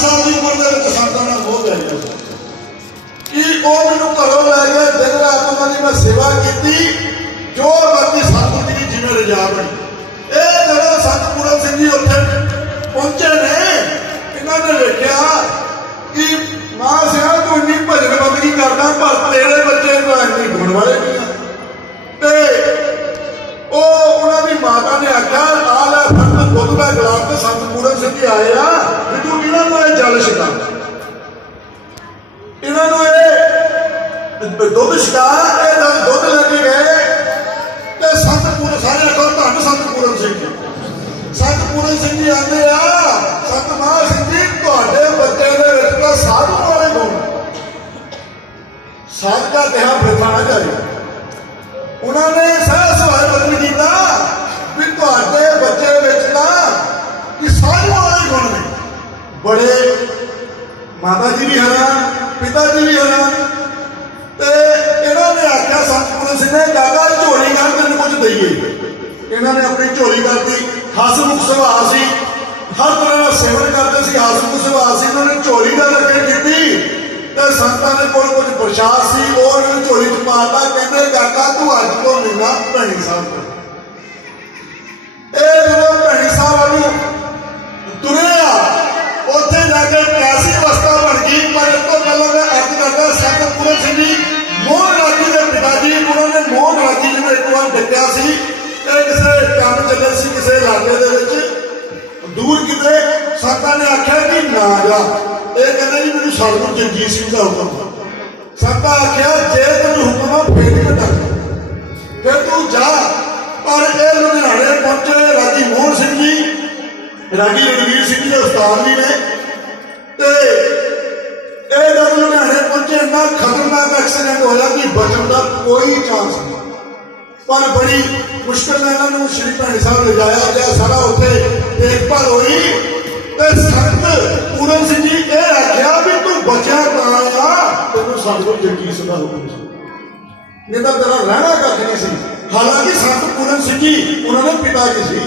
ਸਾਲ ਦੀ ਉਮਰ ਦੇ ਵਿੱਚ ਸੰਤਾਂ ਨਾਲ ਮੋਹ ਪੈ ਕਿ ਉਹ ਮੈਨੂੰ ਘਰੋਂ ਲੈ ਗਿਆ ਦਿਨ ਰਾਤ ਉਹਨਾਂ ਦੀ ਮੈਂ ਸੇਵਾ ਕੀਤੀ, ਜੋ ਬਾਕੀ ਸਤਿਗੁਰ ਜੀ ਜਿਵੇਂ ਰਜਾ ਬਣੀ ਇਹ ਜਿਹੜਾ ਸਤਿਗੁਰੂ ਸਿੰਘ ਜੀ ਉੱਥੇ ਪਹੁੰਚੇ ਨੇ, ਇਹਨਾਂ ਨੇ ਵੇਖਿਆ ਕਿ ਮਾਂ ਸਿਆ, ਤੂੰ ਇੰਨੀ ਭਜਨ ਬੰਦਗੀ ਕਰਦਾ, ਪਰ ਤੇਰੇ ਬੱਚੇ ਨੂੰ ਇੰਨੀ ਗੁਣ ਵਾਲੇ ਨਹੀਂ ਤੇ ਉਹ ਉਹਨਾਂ ਦੀ ਮਾਤਾ ਨੇ ਆਖਿਆ ਆ ਲੈ ਫੜ ਦੁੱਧ ਦਾ ਗਲਾਸ ਤੇ ਸੰਤ ਪੂਰਨ ਸਿੰਘ ਜੀ ਆਏ ਆ। ਇਹਨਾਂ ਨੂੰ ਇਹ ਜਲ ਛਕਾ। ਇਹਨਾਂ ਨੂੰ ਇਹ ਦੁੱਧ ਛਕਾ ਇਹ ਦੁੱਧ ਲੈ ਕੇ ਗਏ ਤੇ ਸੰਤ ਪੂਰਨ ਸਾਰੇ ਧੰਨ ਸੰਤ ਸਿੰਘ ਜੀ। ਸੰਤ ਸਿੰਘ ਜੀ ਆਂਦੇ ਆ ਸੰਤ ਮਹਾਂ ਸਿੰਘ ਜੀ, ਤੁਹਾਡੇ ਬੱਚੇ ਦੇ ਵਿੱਚ ਤਾਂ ਸਾਧੂ ਵਾਲੇ ਗੁਣ ਸਾਧ ਦਾ ਦੇਹਾ ਫਿਰਦਾ ਨਾ ਜਾਏ ਉਹਨਾਂ ਨੇ ਸਾਰਾ ਸਵਾਲ ਬਦਲ ਕੀਤਾ। ਬੜੇ ਮਾਤਾ ਜੀ ਵੀ ਹੈਰਾਨ ਪਿਤਾ ਜੀ ਵੀ ਹੈਰਾਨ ਤੇ ਇਹਨਾਂ ਨੇ ਆਖਿਆ, ਸਤਿਗੁਰੂ ਸਿੰਘ ਨੇ ਦਾਦਾ ਝੋਲੀ ਕਰ ਤੈਨੂੰ ਕੁਝ ਦਈਏ। ਇਹਨਾਂ ਨੇ ਆਪਣੀ ਝੋਲੀ ਕਰਦੀ ਹਸਮੁਖ ਸੁਭਾਅ ਸੀ। ਹਰ ਤਰ੍ਹਾਂ ਦਾ ਸੇਵਨ ਕਰਦੇ ਸੀ, ਹਸਮੁਖ ਸੁਭਾਅ ਸੀ। ਇਹਨਾਂ ਨੇ ਝੋਲੀ ਦਾ ਲੱਗੇ ਕੀਤੀ। ਤੇ ਸੰਤਾਂ ਦੇ ਕੋਲ ਕੁਝ ਪ੍ਰਸ਼ਾਦ ਸੀ। ਉਹ ਇਹਨਾਂ ਨੇ ਝੋਲੀ ਚ ਪਾਤਾ ਕਹਿੰਦੇ ਕਾਕਾ ਤੂੰ ਅੱਜ ਤੋਂ ਮਿਲਣਾ ਭੈਣੀ ਸਾਹਿਬ ਨਾ ਇਹ ਕਹਿੰਦੇ ਜੀ ਮੈਨੂੰ ਸਤਿਗੁਰੂ ਜਗਜੀਤ ਸਿੰਘ ਦਾ ਹੁਕਮ ਸੰਤਾਂ ਆਖਿਆ, ਜੇ ਤੈਨੂੰ ਹੁਕਮ ਆ, ਫੇਰ ਕਿਉਂ ਡਰ ਫਿਰ ਤੂੰ ਜਾ। ਪਰ ਇਹ ਲੁਧਿਆਣੇ ਪਹੁੰਚੇ ਰਾਜੀ ਮੋਹਨ ਸਿੰਘ ਜੀ। ਰਾਗੀ ਰਣਵੀਰ ਸਿੰਘ ਜੀ ਦੇ ਉਸਤਾਦ ਵੀ ਨੇ। ਤੇ ਇਹ ਜਦ ਲੁਧਿਆਣੇ ਪਹੁੰਚੇ, ਇੰਨਾ ਖਤਰਨਾਕ ਐਕਸੀਡੈਂਟ ਹੋਇਆ ਕਿ ਬਚਣ ਦਾ ਕੋਈ ਚਾਂਸ ਨਹੀਂ। ਪਰ ਬੜੀ ਮੁਸ਼ਕਲ ਨਾਲ ਇਹਨਾਂ ਨੂੰ ਸ਼੍ਰੀ ਭੈਣੀ ਸਾਹਿਬ ਲਿਜਾਇਆ ਗਿਆ। ਸਾਰਾ ਉੱਥੇ ਦੇਖਭਾਲ ਹੋਈ ਤੇ ਪੂਰਨ ਸਿੰਘ ਜੀ ਇਹ ਆਖਿਆ ਵੀ ਤੂੰ ਬਚਿਆ ਤਾਂ ਆ ਤੈਨੂੰ ਜਗਜੀਤ ਸਿੰਘ ਦਾ ਹੁਕਮ ਸੀ ਨਹੀਂ ਤਾਂ ਤੇਰਾ ਰਹਿਣਾ ਕੱਖ ਨਹੀਂ ਸੀ। ਹਾਲਾਂਕਿ ਸੰਤ ਪੂਰਨ ਸਿੰਘ ਜੀ ਉਹਨਾਂ ਦੇ ਪਿਤਾ ਜੀ ਸੀ।